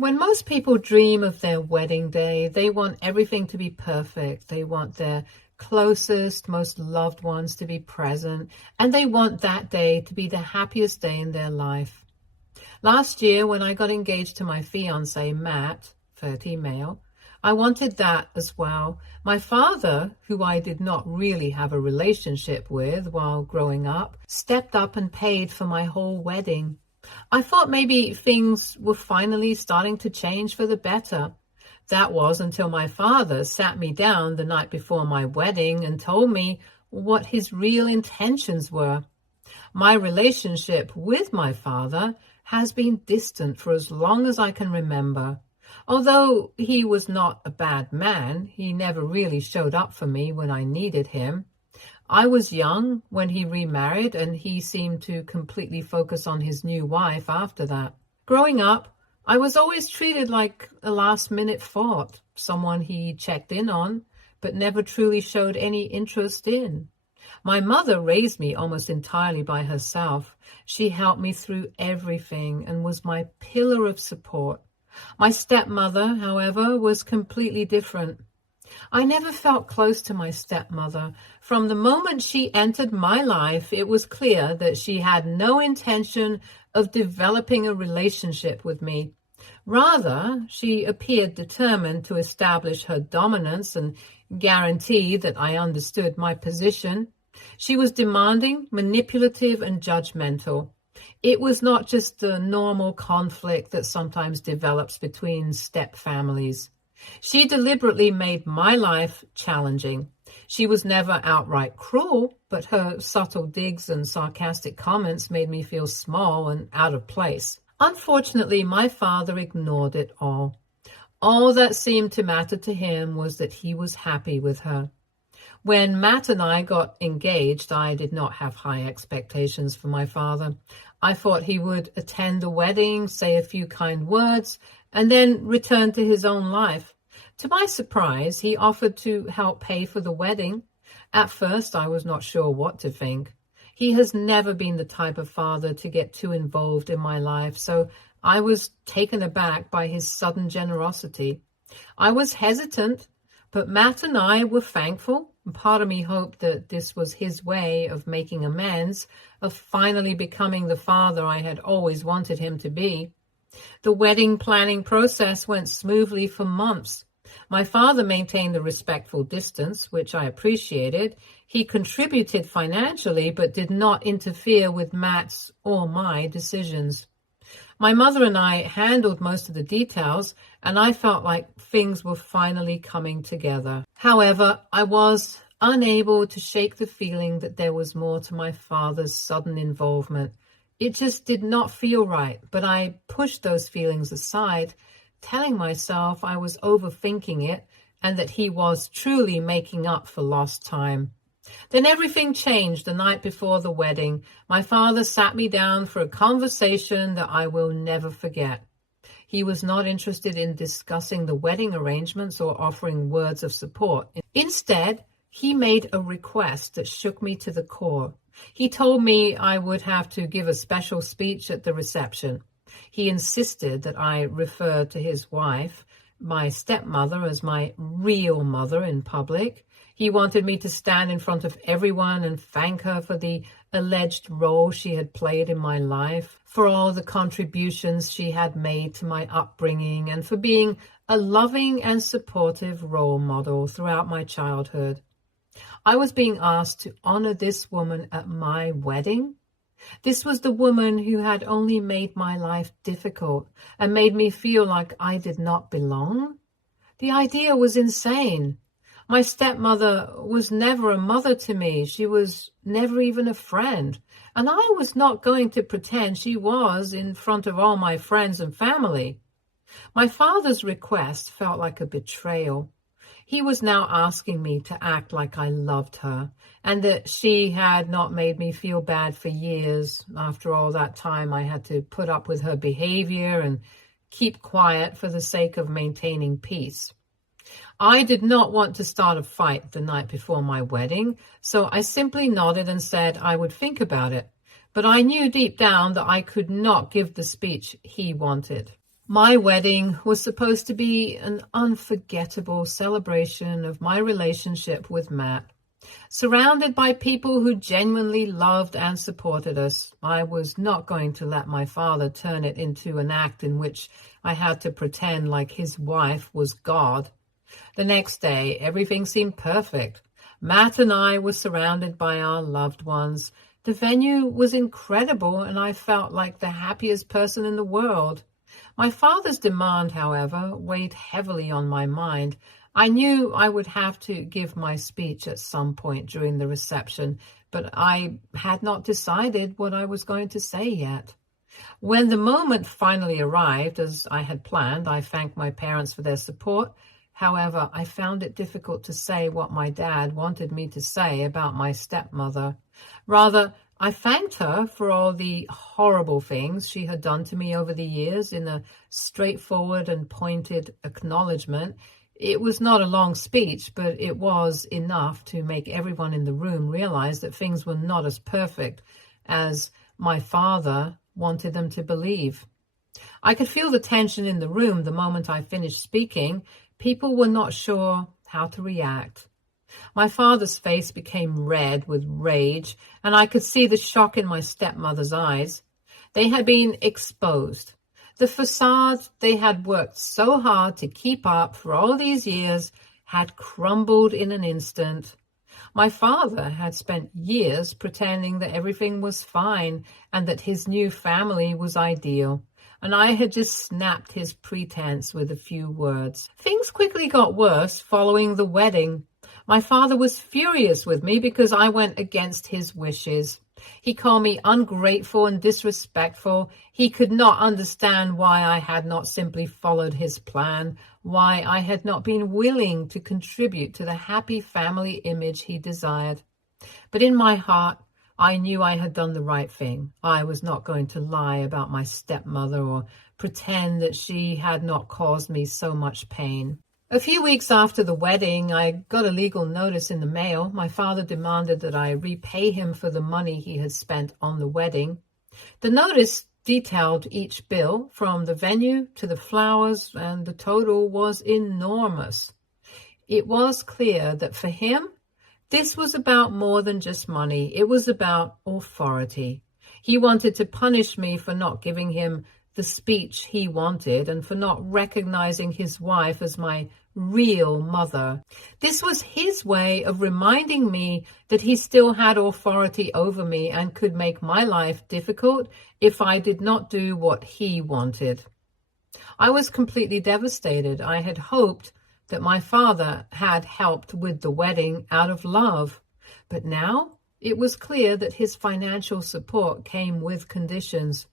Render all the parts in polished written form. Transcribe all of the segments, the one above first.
When most people dream of their wedding day, they want everything to be perfect. They want their closest, most loved ones to be present, and they want that day to be the happiest day in their life. Last year, when I got engaged to my fiancé, Matt, 30 male, I wanted that as well. My father, who I did not really have a relationship with while growing up, stepped up and paid for my whole wedding. I thought maybe things were finally starting to change for the better. That was until my father sat me down the night before my wedding and told me what his real intentions were. My relationship with my father has been distant for as long as I can remember. Although he was not a bad man, he never really showed up for me when I needed him. I was young when he remarried, and he seemed to completely focus on his new wife after that. Growing up, I was always treated like a last-minute thought, someone he checked in on, but never truly showed any interest in. My mother raised me almost entirely by herself. She helped me through everything and was my pillar of support. My stepmother, however, was completely different. I never felt close to my stepmother. From the moment she entered my life, it was clear that she had no intention of developing a relationship with me. Rather, she appeared determined to establish her dominance and guarantee that I understood my position. She was demanding, manipulative, and judgmental. It was not just the normal conflict that sometimes develops between step families. She deliberately made my life challenging. She was never outright cruel, but her subtle digs and sarcastic comments made me feel small and out of place. Unfortunately, my father ignored it all. All that seemed to matter to him was that he was happy with her. When Matt and I got engaged, I did not have high expectations for my father. I thought he would attend the wedding, say a few kind words, and then return to his own life. To my surprise, he offered to help pay for the wedding. At first, I was not sure what to think. He has never been the type of father to get too involved in my life, so I was taken aback by his sudden generosity. I was hesitant, but Matt and I were thankful. Part of me hoped that this was his way of making amends, of finally becoming the father I had always wanted him to be. The wedding planning process went smoothly for months. My father maintained a respectful distance, which I appreciated. He contributed financially, but did not interfere with Matt's or my decisions. My mother and I handled most of the details, and I felt like things were finally coming together. However, I was unable to shake the feeling that there was more to my father's sudden involvement. It just did not feel right, but I pushed those feelings aside, telling myself I was overthinking it and that he was truly making up for lost time. Then everything changed the night before the wedding. My father sat me down for a conversation that I will never forget. He was not interested in discussing the wedding arrangements or offering words of support. Instead, he made a request that shook me to the core. He told me I would have to give a special speech at the reception. He insisted that I refer to his wife, my stepmother, as my real mother in public. He wanted me to stand in front of everyone and thank her for the alleged role she had played in my life, for all the contributions she had made to my upbringing, and for being a loving and supportive role model throughout my childhood. I was being asked to honor this woman at my wedding. This was the woman who had only made my life difficult and made me feel like I did not belong. The idea was insane. My stepmother was never a mother to me. She was never even a friend. And I was not going to pretend she was in front of all my friends and family. My father's request felt like a betrayal. He was now asking me to act like I loved her and that she had not made me feel bad for years. After all that time, I had to put up with her behavior and keep quiet for the sake of maintaining peace. I did not want to start a fight the night before my wedding, so I simply nodded and said I would think about it. But I knew deep down that I could not give the speech he wanted. My wedding was supposed to be an unforgettable celebration of my relationship with Matt. Surrounded by people who genuinely loved and supported us, I was not going to let my father turn it into an act in which I had to pretend like his wife was God. The next day, everything seemed perfect. Matt and I were surrounded by our loved ones. The venue was incredible, and I felt like the happiest person in the world. My father's demand, however, weighed heavily on my mind. I knew I would have to give my speech at some point during the reception, but I had not decided what I was going to say yet. When the moment finally arrived, as I had planned, I thanked my parents for their support. However, I found it difficult to say what my dad wanted me to say about my stepmother. Rather, I thanked her for all the horrible things she had done to me over the years in a straightforward and pointed acknowledgement. It was not a long speech, but it was enough to make everyone in the room realize that things were not as perfect as my father wanted them to believe. I could feel the tension in the room the moment I finished speaking. People were not sure how to react. My father's face became red with rage, and I could see the shock in my stepmother's eyes. They had been exposed. The facade they had worked so hard to keep up for all these years had crumbled in an instant. My father had spent years pretending that everything was fine and that his new family was ideal, and I had just snapped his pretense with a few words. Things quickly got worse following the wedding. My father was furious with me because I went against his wishes. He called me ungrateful and disrespectful. He could not understand why I had not simply followed his plan, why I had not been willing to contribute to the happy family image he desired. But in my heart, I knew I had done the right thing. I was not going to lie about my stepmother or pretend that she had not caused me so much pain. A few weeks after the wedding, I got a legal notice in the mail. My father demanded that I repay him for the money he had spent on the wedding. The notice detailed each bill, from the venue to the flowers, and the total was enormous. It was clear that for him, this was about more than just money. It was about authority. He wanted to punish me for not giving him the speech he wanted and for not recognizing his wife as my real mother. This was his way of reminding me that he still had authority over me and could make my life difficult if I did not do what he wanted. I was completely devastated. I had hoped that my father had helped with the wedding out of love, but now it was clear that his financial support came with conditions,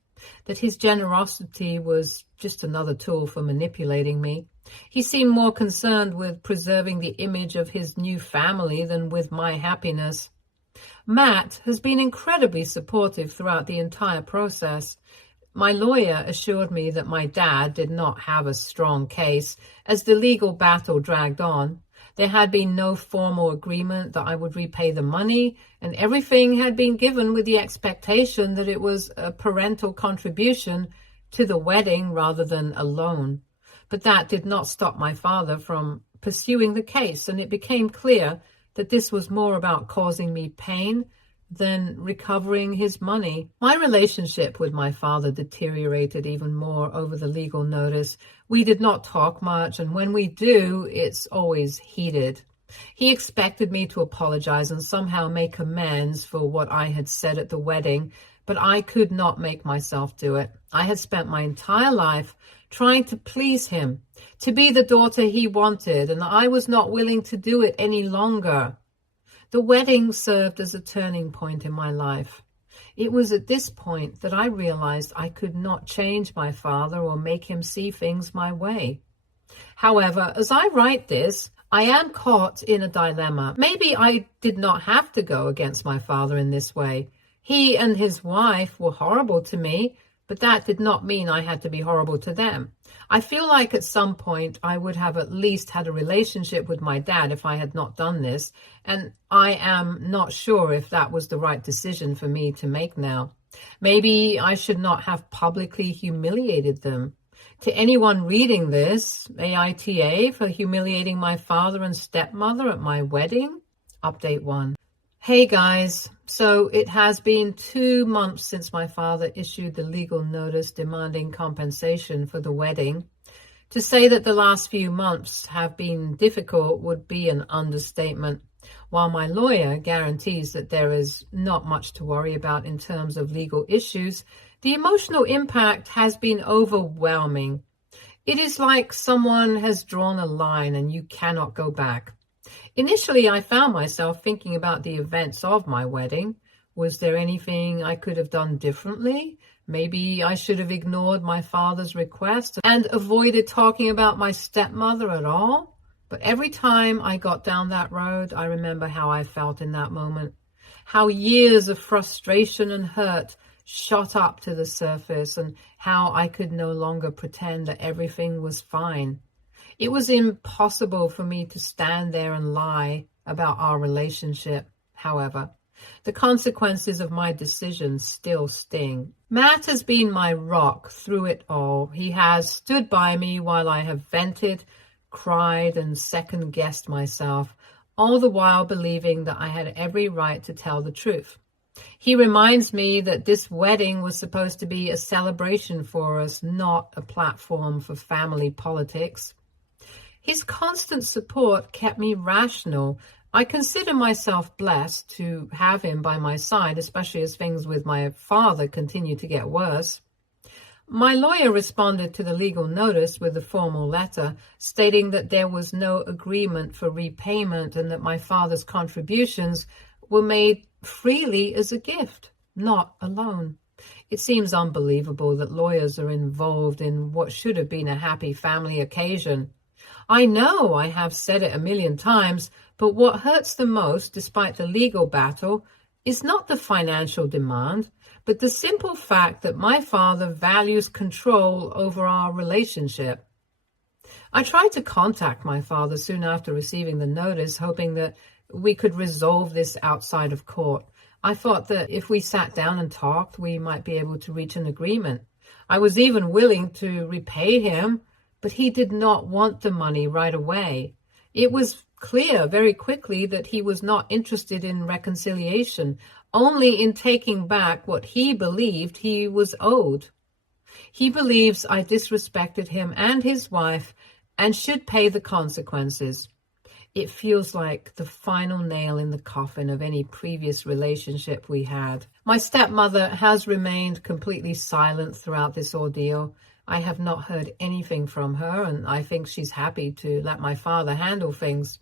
that his generosity was just another tool for manipulating me. He seemed more concerned with preserving the image of his new family than with my happiness. Matt has been incredibly supportive throughout the entire process. My lawyer assured me that my dad did not have a strong case. As the legal battle dragged on, there had been no formal agreement that I would repay the money, and everything had been given with the expectation that it was a parental contribution to the wedding rather than a loan. But that did not stop my father from pursuing the case, and it became clear that this was more about causing me pain than recovering his money. My relationship with my father deteriorated even more over the legal notice. We did not talk much, and when we do, it's always heated. He expected me to apologize and somehow make amends for what I had said at the wedding, but I could not make myself do it. I had spent my entire life trying to please him, to be the daughter he wanted, and I was not willing to do it any longer. The wedding served as a turning point in my life. It was at this point that I realized I could not change my father or make him see things my way. However, as I write this, I am caught in a dilemma. Maybe I did not have to go against my father in this way. He and his wife were horrible to me, but that did not mean I had to be horrible to them. I feel like at some point I would have at least had a relationship with my dad if I had not done this, and I am not sure if that was the right decision for me to make now. Maybe I should not have publicly humiliated them. To anyone reading this, AITA for humiliating my father and stepmother at my wedding. Update 1. Hey guys, so it has been 2 months since my father issued the legal notice demanding compensation for the wedding. To say that the last few months have been difficult would be an understatement. While my lawyer guarantees that there is not much to worry about in terms of legal issues, the emotional impact has been overwhelming. It is like someone has drawn a line and you cannot go back. Initially, I found myself thinking about the events of my wedding. Was there anything I could have done differently? Maybe I should have ignored my father's request and avoided talking about my stepmother at all. But every time I got down that road, I remember how I felt in that moment. How years of frustration and hurt shot up to the surface and how I could no longer pretend that everything was fine. It was impossible for me to stand there and lie about our relationship, however. The consequences of my decisions still sting. Matt has been my rock through it all. He has stood by me while I have vented, cried, and second-guessed myself, all the while believing that I had every right to tell the truth. He reminds me that this wedding was supposed to be a celebration for us, not a platform for family politics. His constant support kept me rational. I consider myself blessed to have him by my side, especially as things with my father continue to get worse. My lawyer responded to the legal notice with a formal letter stating that there was no agreement for repayment and that my father's contributions were made freely as a gift, not a loan. It seems unbelievable that lawyers are involved in what should have been a happy family occasion. I know I have said it a million times, but what hurts the most, despite the legal battle, is not the financial demand, but the simple fact that my father values control over our relationship. I tried to contact my father soon after receiving the notice, hoping that we could resolve this outside of court. I thought that if we sat down and talked, we might be able to reach an agreement. I was even willing to repay him, but he did not want the money right away. It was clear very quickly that he was not interested in reconciliation, only in taking back what he believed he was owed. He believes I disrespected him and his wife and should pay the consequences. It feels like the final nail in the coffin of any previous relationship we had. My stepmother has remained completely silent throughout this ordeal. I have not heard anything from her, and I think she's happy to let my father handle things.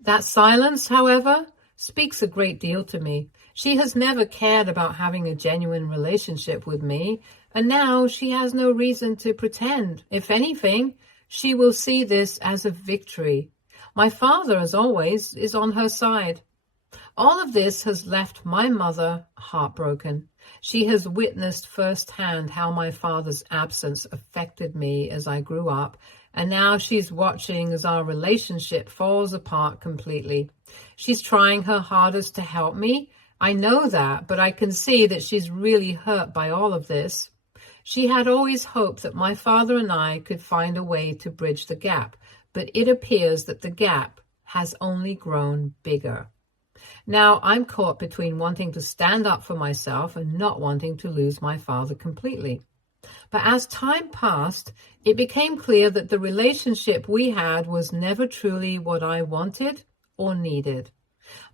That silence, however, speaks a great deal to me. She has never cared about having a genuine relationship with me, and now she has no reason to pretend. If anything, she will see this as a victory. My father, as always, is on her side. All of this has left my mother heartbroken. She has witnessed firsthand how my father's absence affected me as I grew up, and now she's watching as our relationship falls apart completely. She's trying her hardest to help me. I know that, but I can see that she's really hurt by all of this. She had always hoped that my father and I could find a way to bridge the gap, but it appears that the gap has only grown bigger. Now I'm caught between wanting to stand up for myself and not wanting to lose my father completely. But as time passed, it became clear that the relationship we had was never truly what I wanted or needed.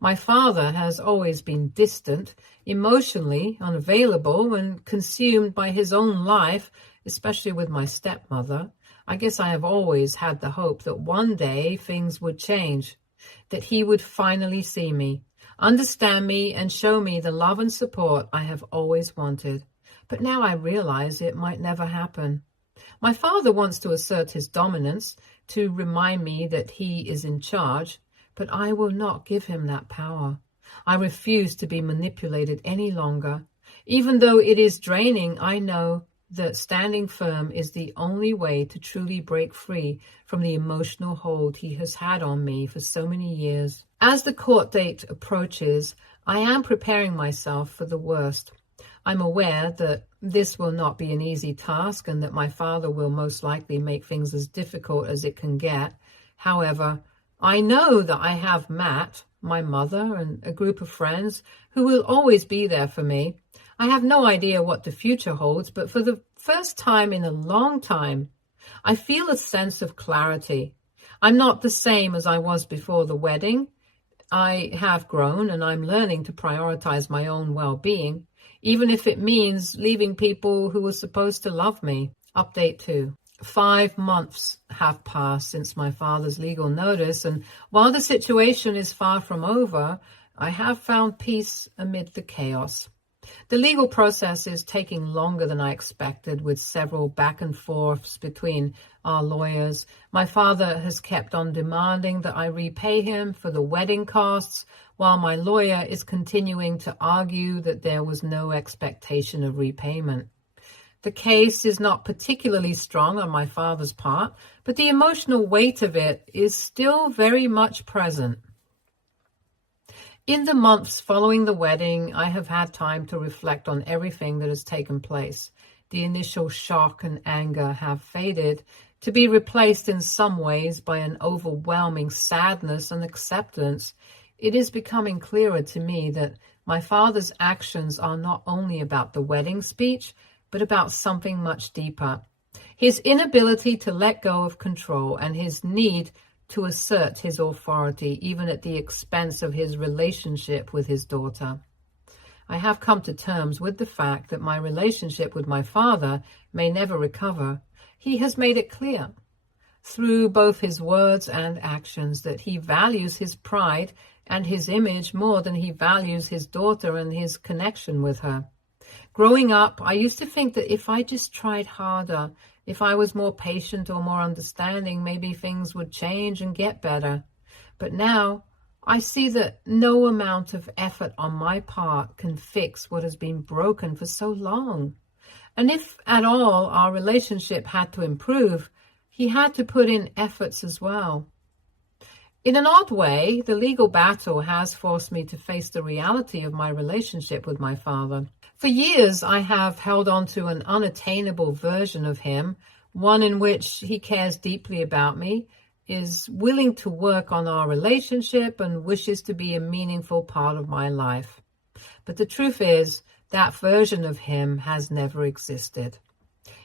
My father has always been distant, emotionally unavailable, and consumed by his own life, especially with my stepmother. I guess I have always had the hope that one day things would change, that he would finally see me, understand me, and show me the love and support I have always wanted. But now I realize it might never happen. My father wants to assert his dominance, to remind me that he is in charge, but I will not give him that power. I refuse to be manipulated any longer. Even though it is draining, I know that standing firm is the only way to truly break free from the emotional hold he has had on me for so many years. As the court date approaches, I am preparing myself for the worst. I'm aware that this will not be an easy task and that my father will most likely make things as difficult as it can get. However, I know that I have Matt, my mother, and a group of friends who will always be there for me. I have no idea what the future holds, but for the first time in a long time, I feel a sense of clarity. I'm not the same as I was before the wedding. I have grown and I'm learning to prioritize my own well-being, even if it means leaving people who were supposed to love me. Update 2. 5 months have passed since my father's legal notice, and while the situation is far from over, I have found peace amid the chaos. The legal process is taking longer than I expected, with several back and forths between our lawyers. My father has kept on demanding that I repay him for the wedding costs, while my lawyer is continuing to argue that there was no expectation of repayment. The case is not particularly strong on my father's part, but the emotional weight of it is still very much present. In the months following the wedding, I have had time to reflect on everything that has taken place. The initial shock and anger have faded, to be replaced in some ways by an overwhelming sadness and acceptance. It is becoming clearer to me that my father's actions are not only about the wedding speech, but about something much deeper. His inability to let go of control and his need to assert his authority, even at the expense of his relationship with his daughter. I have come to terms with the fact that my relationship with my father may never recover. He has made it clear, through both his words and actions, that he values his pride and his image more than he values his daughter and his connection with her. Growing up, I used to think that if I just tried harder, if I was more patient or more understanding, maybe things would change and get better. But now I see that no amount of effort on my part can fix what has been broken for so long. And if at all our relationship had to improve, he had to put in efforts as well. In an odd way, the legal battle has forced me to face the reality of my relationship with my father. For years, I have held on to an unattainable version of him, one in which he cares deeply about me, is willing to work on our relationship, and wishes to be a meaningful part of my life. But the truth is, that version of him has never existed.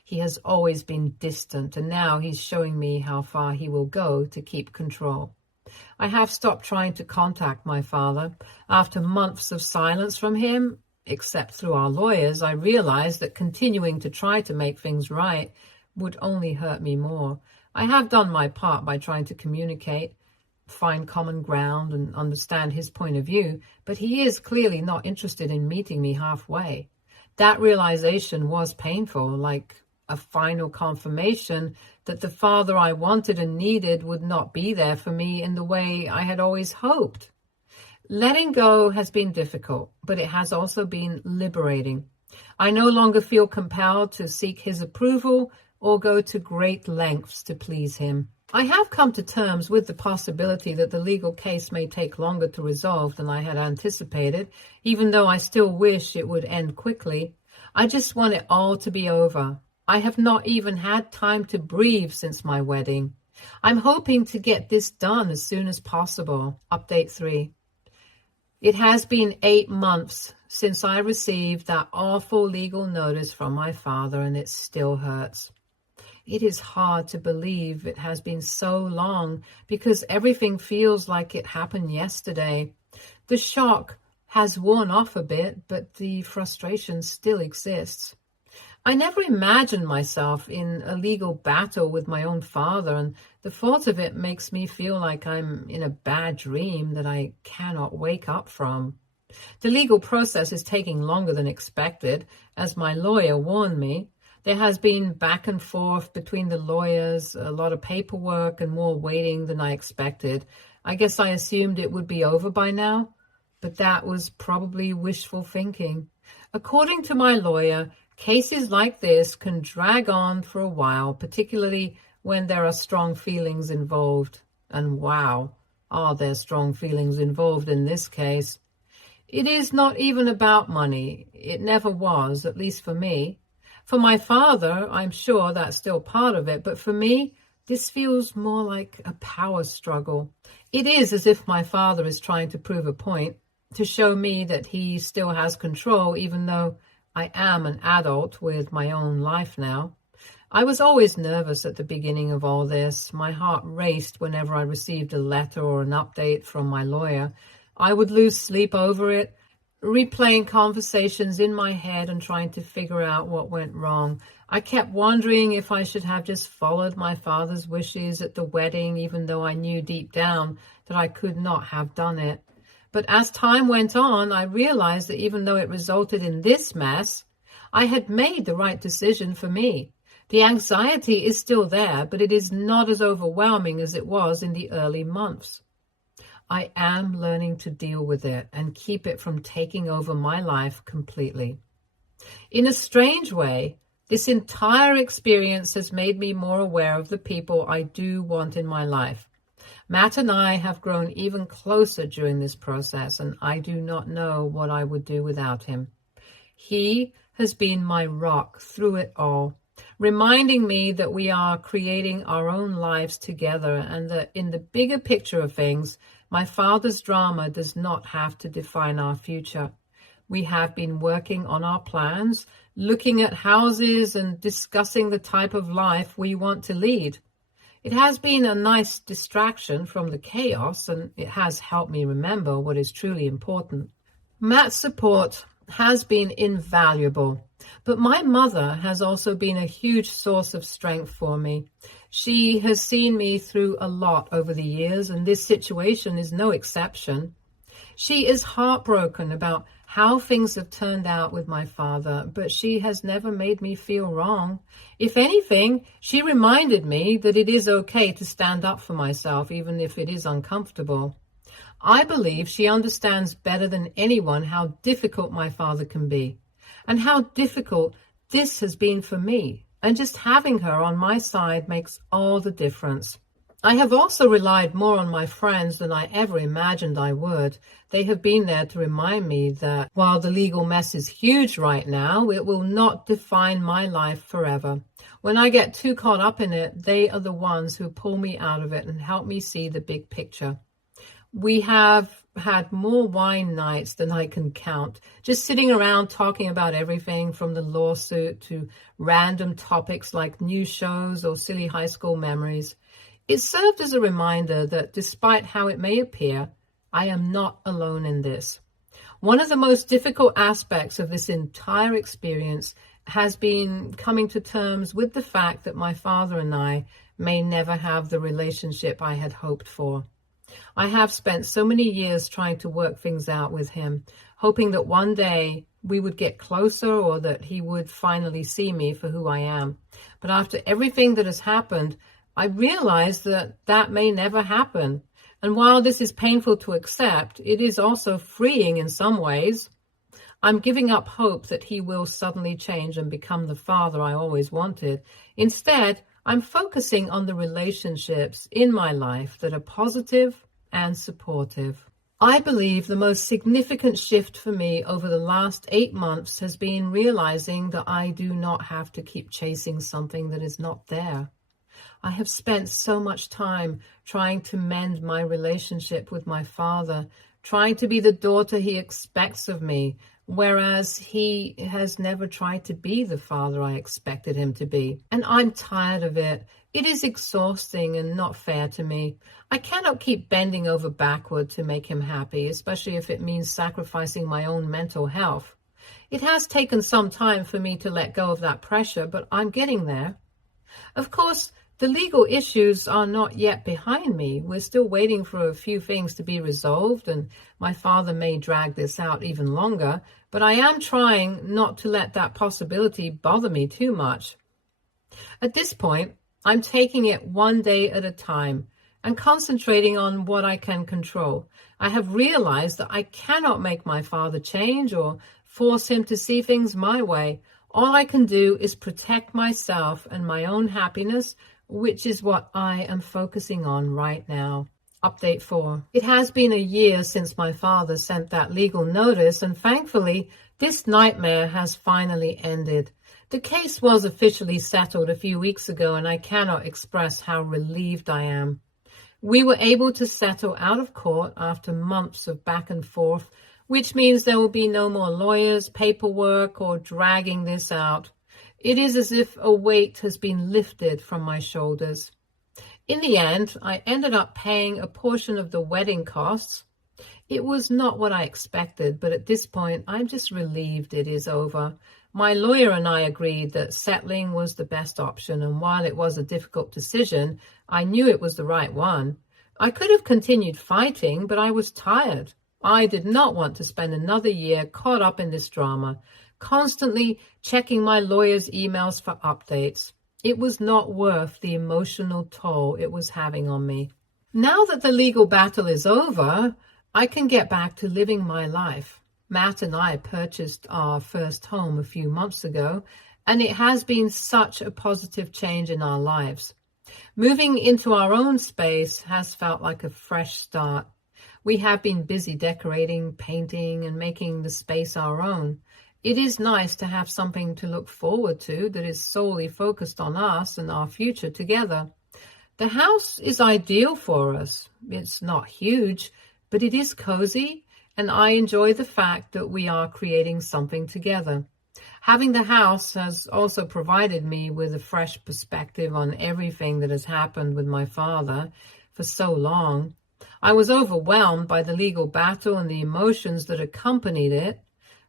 He has always been distant, and now he's showing me how far he will go to keep control. I have stopped trying to contact my father. After months of silence from him, except through our lawyers, I realized that continuing to try to make things right would only hurt me more. I have done my part by trying to communicate, find common ground, and understand his point of view, but he is clearly not interested in meeting me halfway. That realization was painful, like a final confirmation that the father I wanted and needed would not be there for me in the way I had always hoped. Letting go has been difficult, but it has also been liberating. I no longer feel compelled to seek his approval or go to great lengths to please him. I have come to terms with the possibility that the legal case may take longer to resolve than I had anticipated, even though I still wish it would end quickly. I just want it all to be over. I have not even had time to breathe since my wedding. I'm hoping to get this done as soon as possible. Update 3. It has been 8 months since I received that awful legal notice from my father, and it still hurts. It is hard to believe it has been so long because everything feels like it happened yesterday. The shock has worn off a bit, but the frustration still exists. I never imagined myself in a legal battle with my own father, and the thought of it makes me feel like I'm in a bad dream that I cannot wake up from. The legal process is taking longer than expected, as my lawyer warned me. There has been back and forth between the lawyers, a lot of paperwork, and more waiting than I expected. I guess I assumed it would be over by now, but that was probably wishful thinking. According to my lawyer, cases like this can drag on for a while, particularly when there are strong feelings involved. And wow, are there strong feelings involved in this case? It is not even about money. It never was, at least for me. For my father, I'm sure that's still part of it, but for me, this feels more like a power struggle. It is as if my father is trying to prove a point, to show me that he still has control, even though I am an adult with my own life now. I was always nervous at the beginning of all this. My heart raced whenever I received a letter or an update from my lawyer. I would lose sleep over it, replaying conversations in my head and trying to figure out what went wrong. I kept wondering if I should have just followed my father's wishes at the wedding, even though I knew deep down that I could not have done it. But as time went on, I realized that even though it resulted in this mess, I had made the right decision for me. The anxiety is still there, but it is not as overwhelming as it was in the early months. I am learning to deal with it and keep it from taking over my life completely. In a strange way, this entire experience has made me more aware of the people I do want in my life. Matt and I have grown even closer during this process, and I do not know what I would do without him. He has been my rock through it all, reminding me that we are creating our own lives together and that in the bigger picture of things, my father's drama does not have to define our future. We have been working on our plans, looking at houses and discussing the type of life we want to lead. It has been a nice distraction from the chaos, and it has helped me remember what is truly important. Matt's support has been invaluable, but my mother has also been a huge source of strength for me. She has seen me through a lot over the years, and this situation is no exception. She is heartbroken about how things have turned out with my father, but she has never made me feel wrong. If anything, she reminded me that it is okay to stand up for myself, even if it is uncomfortable. I believe she understands better than anyone how difficult my father can be, and how difficult this has been for me. And just having her on my side makes all the difference. I have also relied more on my friends than I ever imagined I would. They have been there to remind me that while the legal mess is huge right now, it will not define my life forever. When I get too caught up in it, they are the ones who pull me out of it and help me see the big picture. We have had more wine nights than I can count, just sitting around talking about everything from the lawsuit to random topics like new shows or silly high school memories. It served as a reminder that despite how it may appear, I am not alone in this. One of the most difficult aspects of this entire experience has been coming to terms with the fact that my father and I may never have the relationship I had hoped for. I have spent so many years trying to work things out with him, hoping that one day we would get closer or that he would finally see me for who I am. But after everything that has happened, I realized that that may never happen. And while this is painful to accept, it is also freeing in some ways. I'm giving up hope that he will suddenly change and become the father I always wanted. Instead, I'm focusing on the relationships in my life that are positive and supportive. I believe the most significant shift for me over the last 8 months has been realizing that I do not have to keep chasing something that is not there. I have spent so much time trying to mend my relationship with my father, trying to be the daughter he expects of me, whereas he has never tried to be the father I expected him to be. And I'm tired of it. It is exhausting and not fair to me. I cannot keep bending over backward to make him happy, especially if it means sacrificing my own mental health. It has taken some time for me to let go of that pressure, but I'm getting there. Of course, the legal issues are not yet behind me. We're still waiting for a few things to be resolved, and my father may drag this out even longer, but I am trying not to let that possibility bother me too much. At this point, I'm taking it one day at a time and concentrating on what I can control. I have realized that I cannot make my father change or force him to see things my way. All I can do is protect myself and my own happiness, which is what I am focusing on right now. Update 4. It has been a year since my father sent that legal notice, and thankfully, this nightmare has finally ended. The case was officially settled a few weeks ago, and I cannot express how relieved I am. We were able to settle out of court after months of back and forth, which means there will be no more lawyers, paperwork, or dragging this out. It is as if a weight has been lifted from my shoulders. In the end, I ended up paying a portion of the wedding costs. It was not what I expected, but at this point, I'm just relieved it is over. My lawyer and I agreed that settling was the best option, and while it was a difficult decision, I knew it was the right one. I could have continued fighting, but I was tired. I did not want to spend another year caught up in this drama, constantly checking my lawyer's emails for updates. It was not worth the emotional toll it was having on me. Now that the legal battle is over, I can get back to living my life. Matt and I purchased our first home a few months ago, and it has been such a positive change in our lives. Moving into our own space has felt like a fresh start. We have been busy decorating, painting, and making the space our own. It is nice to have something to look forward to that is solely focused on us and our future together. The house is ideal for us. It's not huge, but it is cozy, and I enjoy the fact that we are creating something together. Having the house has also provided me with a fresh perspective on everything that has happened with my father for so long. I was overwhelmed by the legal battle and the emotions that accompanied it,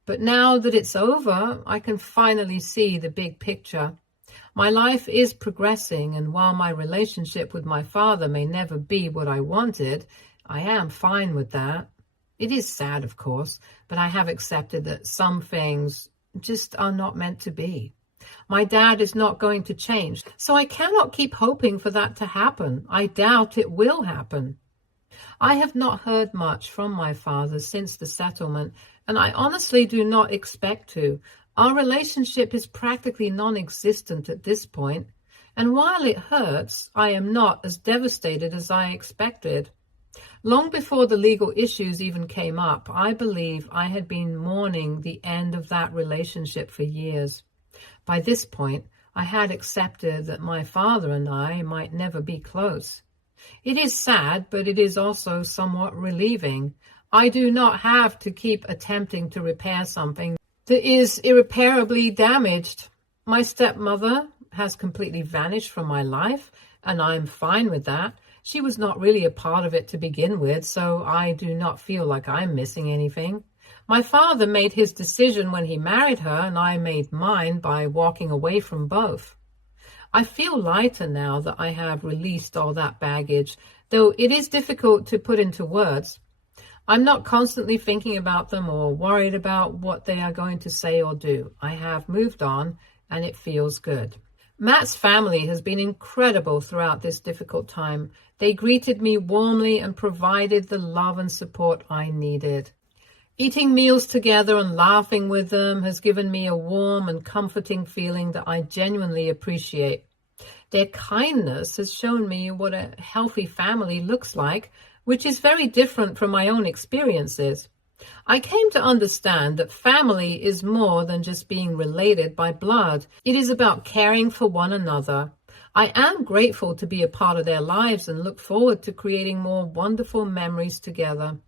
but now that it's over, I can finally see the big picture. My life is progressing, and while my relationship with my father may never be what I wanted, I am fine with that. It is sad, of course, but I have accepted that some things just are not meant to be. My dad is not going to change, so I cannot keep hoping for that to happen. I doubt it will happen. I have not heard much from my father since the settlement, and I honestly do not expect to. Our relationship is practically non-existent at this point, and while it hurts, I am not as devastated as I expected. Long before the legal issues even came up, I believe I had been mourning the end of that relationship for years. By this point, I had accepted that my father and I might never be close. It is sad, but it is also somewhat relieving. I do not have to keep attempting to repair something that is irreparably damaged. My stepmother has completely vanished from my life, and I'm fine with that. She was not really a part of it to begin with, so I do not feel like I'm missing anything. My father made his decision when he married her, and I made mine by walking away from both. I feel lighter now that I have released all that baggage, though it is difficult to put into words. I'm not constantly thinking about them or worried about what they are going to say or do. I have moved on, and it feels good. Matt's family has been incredible throughout this difficult time. They greeted me warmly and provided the love and support I needed. Eating meals together and laughing with them has given me a warm and comforting feeling that I genuinely appreciate. Their kindness has shown me what a healthy family looks like, which is very different from my own experiences. I came to understand that family is more than just being related by blood. It is about caring for one another. I am grateful to be a part of their lives and look forward to creating more wonderful memories together.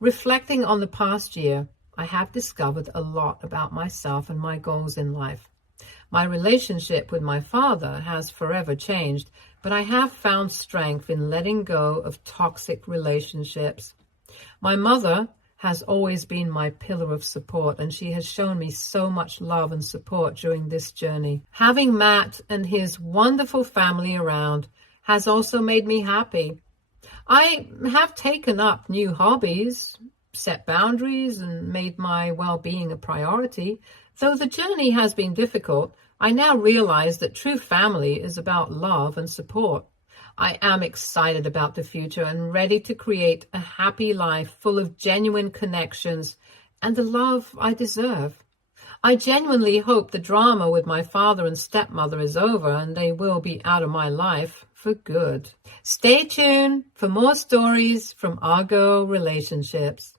Reflecting on the past year, I have discovered a lot about myself and my goals in life. My relationship with my father has forever changed, but I have found strength in letting go of toxic relationships. My mother has always been my pillar of support, and she has shown me so much love and support during this journey. Having Matt and his wonderful family around has also made me happy. I have taken up new hobbies, set boundaries, and made my well-being a priority. Though the journey has been difficult, I now realize that true family is about love and support. I am excited about the future and ready to create a happy life full of genuine connections and the love I deserve. I genuinely hope the drama with my father and stepmother is over and they will be out of my life for good. Stay tuned for more stories from our girl relationships.